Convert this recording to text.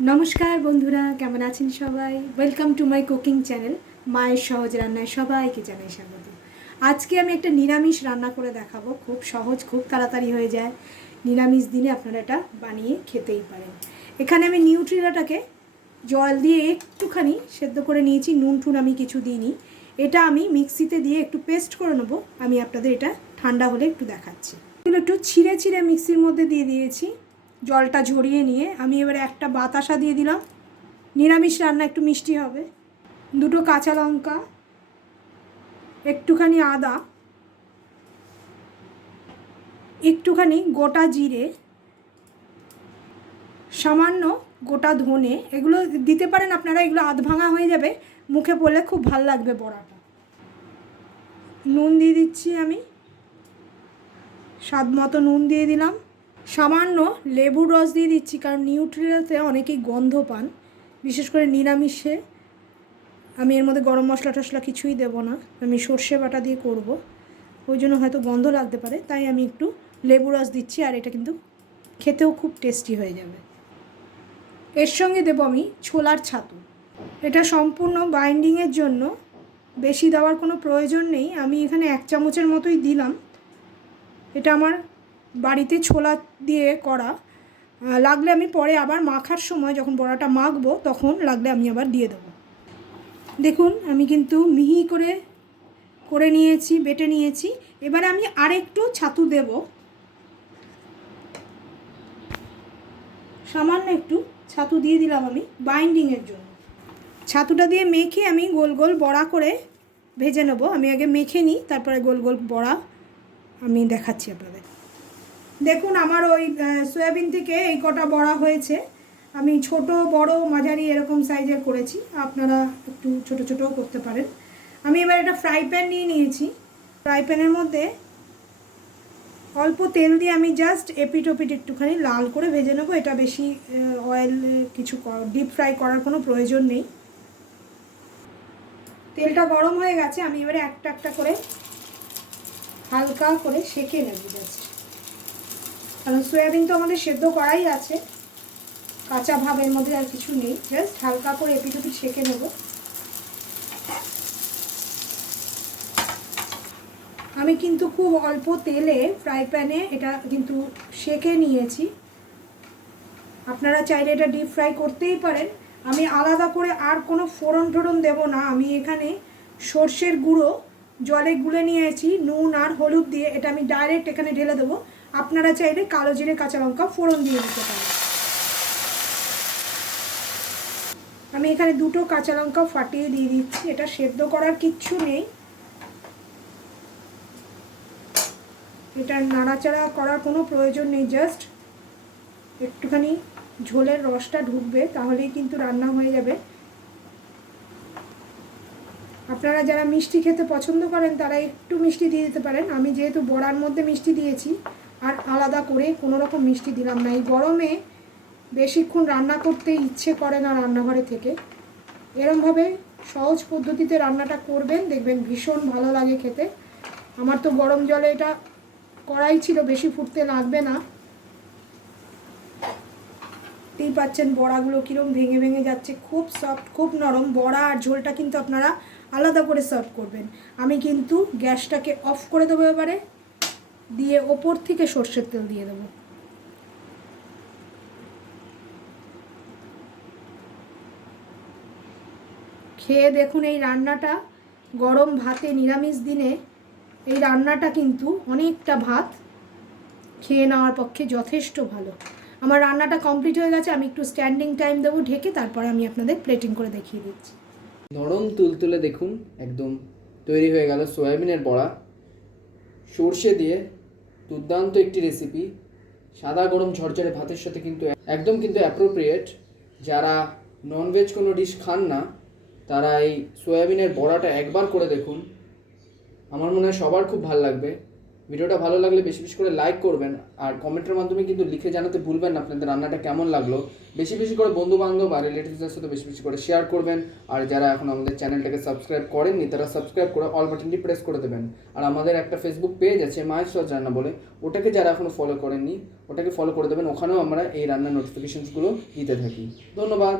নমস্কার বন্ধুরা, কেমন আছেন সবাই? Welcome to my cooking channel মায়ের সহজ রান্নায় সবাইকে জানাই স্বাগত। আজকে আমি একটা নিরামিষ রান্না করে দেখাবো। খুব সহজ, খুব তাড়াতাড়ি হয়ে যায়। নিরামিষ দিনে আপনারা এটা বানিয়ে খেতেই পারেন। এখানে আমি নিউট্রিলাটাকে জল দিয়ে একটুখানি সেদ্ধ করে নিয়েছি, নুন টুন আমি কিছু দিইনি। এটা আমি মিক্সিতে দিয়ে একটু পেস্ট করে নেবো। আমি আপনাদের এটা ঠান্ডা হলে একটু দেখাচ্ছি। এগুলো একটু ছিঁড়ে ছিঁড়ে মিক্সির মধ্যে দিয়ে দিয়েছি। জলটা ঝরিয়ে নিয়ে আমি এবারে একটা বাতাসা দিয়ে দিলাম। নিরামিষ রান্না, একটু মিষ্টি হবে। দুটো কাঁচা লঙ্কা, একটুখানি আদা, একটুখানি গোটা জিরে, সামান্য গোটা ধনে, এগুলো দিতে পারেন আপনারা। এগুলো আধ ভাঙা হয়ে যাবে, মুখে পড়লে খুব ভাল লাগবে বড়াটা। নুন দিয়ে দিচ্ছি আমি, স্বাদ মতো নুন দিয়ে দিলাম। সামান্য লেবুর রস দিয়ে দিচ্ছি, কারণ নিউট্রিলাতে অনেকেই গন্ধ পান, বিশেষ করে নিরামিষে। আমি এর মধ্যে গরম মশলা টশলা কিছুই দেবো না, আমি সর্ষে বাটা দিয়ে করব, ওই জন্য হয়তো গন্ধ লাগতে পারে, তাই আমি একটু লেবু রস দিচ্ছি। আর এটা কিন্তু খেতেও খুব টেস্টি হয়ে যাবে। এর সঙ্গে দেবো আমি ছোলার ছাতু। এটা সম্পূর্ণ বাইন্ডিংয়ের জন্য, বেশি দেওয়ার কোনো প্রয়োজন নেই। আমি এখানে 1 চামচের মতোই দিলাম। এটা আমার বাড়িতে ছোলা দিয়ে করা। লাগলে আমি পরে আবার মাখার সময় যখন বড়াটা মাখবো তখন লাগলে আমি আবার দিয়ে দেবো। দেখুন, আমি কিন্তু মিহি করে করে নিয়েছি, বেটে নিয়েছি। এবার আমি আরেকটু ছাতু দেব, সামান্য একটু ছাতু দিয়ে দিলাম আমি বাইন্ডিংয়ের জন্য। ছাতুটা দিয়ে মেখে আমি গোল গোল বড়া করে ভেজে নেব। আমি আগে মেখে নিই, তারপরে গোল গোল বড়া আমি দেখাচ্ছি আপনাদের। দেখুন, আমার ওই সয়াবিন থেকে এই কটা বড়া হয়েছে। আমি ছোট বড় মাঝারি এরকম সাইজের করেছি, আপনারা একটু ছোট ছোটও করতে পারেন। আমি এবার একটা ফ্রাই প্যান নিয়ে নিয়েছি। ফ্রাই প্যানের মধ্যে অল্প তেল দিয়ে আমি জাস্ট এপিট ওপিট একটুখানি লাল করে ভেজে নেবো। এটা বেশি অয়েল কিছু ডিপ ফ্রাই করার কোনো প্রয়োজন নেই। তেলটা গরম হয়ে গেছে, আমি এবারে একটা একটা করে হালকা করে সেঁকে নেব জাস্ট, কারণ সয়াবিন তো আমাদের সেদ্ধ করাই আছে, কাঁচা ভাব এর মধ্যে আর কিছু নেই। জাস্ট হালকা করে এপিট ওপিট সেঁকে নেব। আমি কিন্তু খুব অল্প তেলে ফ্রাই প্যানে এটা কিন্তু সেঁকে নিয়েছি। আপনারা চাইলে এটা ডিপ ফ্রাই করতেই পারেন। আমি আলাদা করে আর কোনো ফোড়ন টোড়ন দেবো না। আমি এখানে সর্ষের গুঁড়ো জলে গুলে নিয়েছি নুন আর হলুদ দিয়ে, এটা আমি ডাইরেক্ট এখানে ঢেলে দেবো। আপনারা চাইলে কালো জিরে কাঁচা লঙ্কা ফোড়ন দিয়ে দিতে পারেন। আমি এখানে দুটো কাঁচা লঙ্কা ফাটিয়ে দিয়ে দিচ্ছি। এটা সেদ্ধ করার কিচ্ছু নেই, এটা নাড়াচাড়া করার কোনো প্রয়োজন নেই। জাস্ট একটুখানি ঝোলের রসটা ঢুকবে, তাহলেই কিন্তু রান্না হয়ে যাবে। আপনারা যারা মিষ্টি খেতে পছন্দ করেন তারা একটু মিষ্টি দিয়ে দিতে পারেন। আমি যেহেতু বড়ার মধ্যে মিষ্টি দিয়েছি, আর আলাদা করে কোনো রকম মিষ্টি দিলাম না। এই গরমে বেশিক্ষণ রান্না করতে ইচ্ছে করে না রান্নাঘরে থেকে। এরমভাবে সহজ পদ্ধতিতে রান্নাটা করবেন, দেখবেন ভীষণ ভালো লাগে খেতে। আমার তো গরম জলে এটা কড়াই ছিল, বেশি ফুটতে লাগবে না। দেখতেই পাচ্ছেন বড়াগুলো কীরকম ভেঙে ভেঙে যাচ্ছে, খুব সফট, খুব নরম বড়া। আর ঝোলটা কিন্তু আপনারা আলাদা করে সার্ভ করবেন। আমি কিন্তু গ্যাসটাকে অফ করে দেবো এবারে, দিয়ে ওপর থেকে সর্ষের তেল দিয়ে দেবো। খেয়ে দেখুন এই রান্নাটা, গরম ভাতে নিরামিষ দিনে এই রান্নাটা কিন্তু অনেকটা ভাত খেয়ে নেওয়ার পক্ষে যথেষ্ট ভালো। আমার রান্নাটা কমপ্লিট হয়ে গেছে। আমি একটু স্ট্যান্ডিং টাইম দেবো ঢেকে, তারপরে আমি আপনাদের প্লেটিং করে দেখিয়ে দিচ্ছি। নরম তুলতুলে দেখুন একদম তৈরি হয়ে গেল সয়াবিনের বড়া সর্ষে দিয়ে। দুর্দান্ত একটি রেসিপি, সাদা গরম ঝরঝরে ভাতের সাথে কিন্তু একদম কিন্তু অ্যাপ্রোপ্রিয়েট। যারা ননভেজ কোনো ডিশ খান না তারা এই সয়াবিনের বড়াটা একবার করে দেখুন, আমার মনে হয় সবার খুব ভালো লাগবে। ভিডিওটা ভালো লাগলে বেশি বেশি করে লাইক করবেন, আর কমেন্টের মাধ্যমে কিন্তু লিখে জানাতে ভুলবেন না আপনাদের রান্নাটা কেমন লাগলো। বেশি বেশি করে বন্ধু বান্ধব আর রিলেটিভসদের সাথে বেশি বেশি করে শেয়ার করবেন। আর যারা এখন আমাদের চ্যানেলটাকে সাবস্ক্রাইব করেননি তারা সাবস্ক্রাইব করে অল বাটনটি প্রেস করে দেবেন। আর আমাদের একটা ফেসবুক পেজ আছে মায়ের সহজ রান্না বলে, ওটাকে যারা এখনও ফলো করেননি ওটাকে ফলো করে দেবেন। ওখানেও আমরা এই রান্নার নোটিফিকেশনসগুলো দিতে থাকি। ধন্যবাদ।